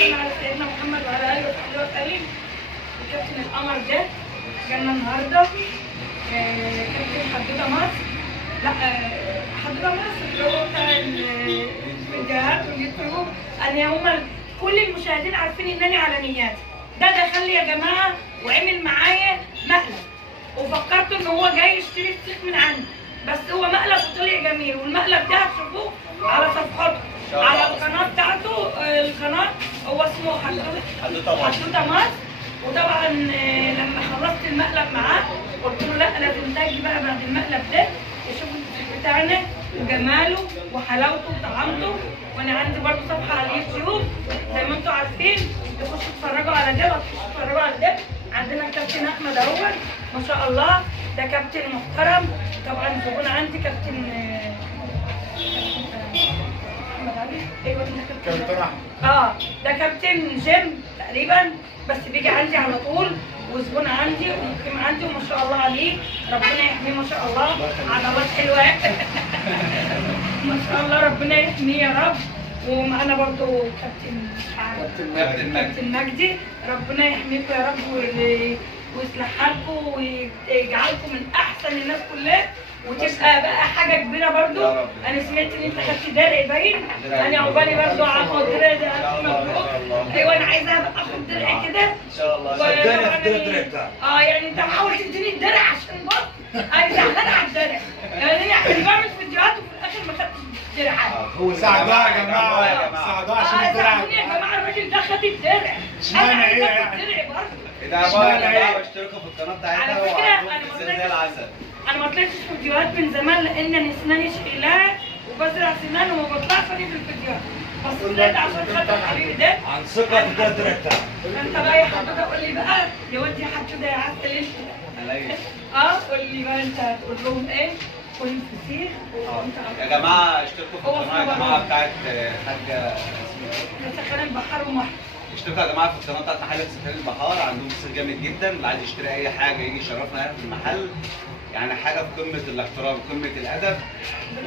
صل على سيدنا محمد وعلى اله وصحبه وسلم. الكابتن القمر ده جالنا النهارده كابتن حدوته مصر. لا حدوته مصر اللي هو بتاع الفيديوهات واليوتيوب. انا هما كل المشاهدين عارفين انني على نياتي. ده دخل لي يا جماعه وعمل معايا مقلب، وفكرت ان هو جاي يشتري فسيخ من عندي، بس هو مقلب وطلع جميل. والمقلب ده هتشوفوه على صفحته على القناه بتاعته. القناه هو اسمه حدوته مصر. وطبعا لما خلصت المقلب معاه قلت له لا لازم تاجي بقى بعد المقلب ده تشوف الفسيخ بتاعنا وجماله وحلاوته وطعامته. وانا عندي برضه صفحه على اليوتيوب زي ما انتم عارفين، تخشوا تتفرجوا على ده وتخشوا تتفرجوا على ده. عندنا الكابتن احمد اهوت ما شاء الله، ده كابتن محترم. طبعا زبون عندي كابتن احمد علي. ايوه ده كابتن ده كابتن جيم تقريبا، بس بيجي عندي على طول وزبون عندي ومقيم عندي وما شاء الله عليه. ربنا يحميه ما شاء الله، عضلات حلوه ما شاء الله، ربنا يحميه يا رب. ومعانا برضو كابتن مجدي. ربنا يحميكم يا رب ويصلح حالكم ويجعلكم من احسن الناس كلها، وتبقى بقى حاجه كبيره برضو. انا سمعت ان انت خدت درع باين، انا عقبالي برضو هاخد درع. ده مبروك. ايوه انا عايزه اخد درع كده ان شاء الله. صدقني هاخد الدرع بتاعك. يعني انت محاول تديني الدرع عشان برضه انا زعلانه على الدرع، يعني انا بعمل فيديوهات وفي الاخر ما خدتش درع. هو ساعدوها يا جماعه، ساعدوها عشان الدرع. ساعدوني يا جماعه، الراجل ده خد الدرع. اشمعنى ايه يعني؟ الدرع برضه. ده بقى اشتركوا في القناه بتاعتنا. على فكره زي العسل. انا ما طلعتش فيديوهات من زمان لان انا اسناني شقيلاء وبزرع سنان وما بطلعش في الفيديوهات، بس طلعت عشان خاطر الحبيب ده. عن ثقه في الدرع بتاعك. انت بقى يا حبيبي قول لي بقى يا ودي حدوته يا عسل انت. قول لي بقى انت هتقول لهم ايه؟ كل الفسيخ يا جماعه اشتركوا في القناه يا جماعه بتاعت حاجه سخان البحار ومحر. اشتركوا يا جماعه في القناه بتاعت محل سخان البحار، عندهم فسيخ جامد جدا. اللي عايز يشتري اي حاجه يجي يشرفنا هنا في المحل، يعني حاجه في قمه الاحترام وقمه الادب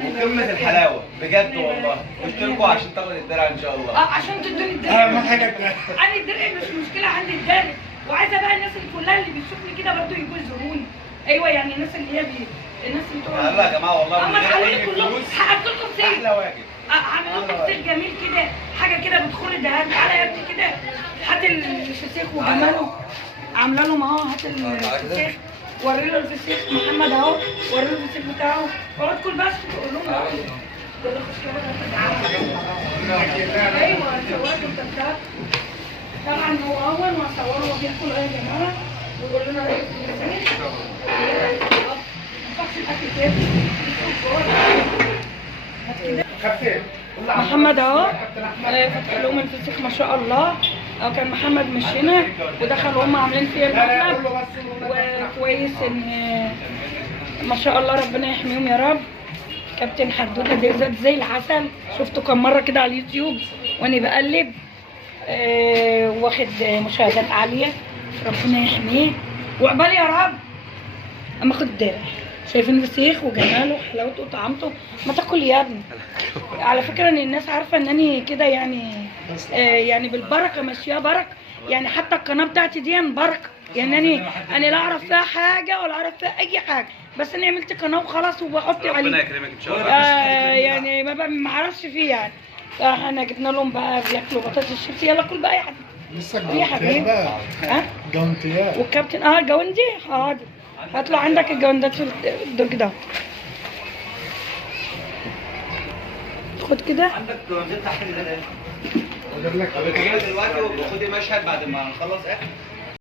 وقمه الحلاوه بجد والله. اشتركوا عشان تاخد الدرع ان شاء الله. عشان تدوني الدرع. اهم حاجه الدرع. انا الدرع مش مشكله، عندي الدرع، وعايزه بقى الناس اللي كلها اللي بتشوفني كده برضه يجوا يزوروني. ايوه يعني الناس اللي هي الناس اللي بتوع يلا يا جماعه والله من غير اي فلوس هحط لكم فسيخ. احلى واجب. هعمل لكم فسيخ جميل كده، حاجه كده بتخل دهان. تعالى يا ابني كده هات الفسيخ وجماله. عامله لهم اهو، هات الفسيخ وري له الفسيخ. محمد اهو وري له الفسيخ بتاعه. اقعد كل بس تقول لهم بقى ايوه صورته انت بتاعك. طبعا هو اول ما صوره هو بياكل يا جماعه ويقول لنا رايك في الفسيخ. محمد اهو فتح لهم الفسيخ ما شاء الله. كان محمد مش هنا ودخلوا هم عاملين فيها المقلب، وكويس ان ما شاء الله ربنا يحميهم يا رب. كابتن حدوته ده زاد زي العسل، شفته كم مره كده على اليوتيوب وانا بقلب. واخد مشاهدات عاليه، ربنا يحميه وعقبالي يا رب اما اخد الدرع. شايفين الفسيخ وجماله وحلاوته وطعامته. ما تاكل يا ابني. على فكره ان الناس عارفه انني كده يعني بالبركه ماشيه بركه، يعني حتى القناه بتاعتي دي بركه، يعني انا لا اعرف فيها حاجه ولا اعرف فيها اي حاجه، بس انا عملت قناه وخلاص وبحط عليه. ربنا يكرمك ان شاء الله. يعني ما اعرفش فيه يعني. فاحنا جبنا لهم بقى بياكلوا بطاطس الشيبس. يلا كل بقى يا حبيبي. لسه يا حبيبي جونتيات والكابتن جوندي. حاضر هطلع عندك الجوندات في الدرج ده. خد كده. عندك جوانزات تحت الهدايا. اجيب لك دلوقتي وخدي مشهد بعد ما نخلص اكل.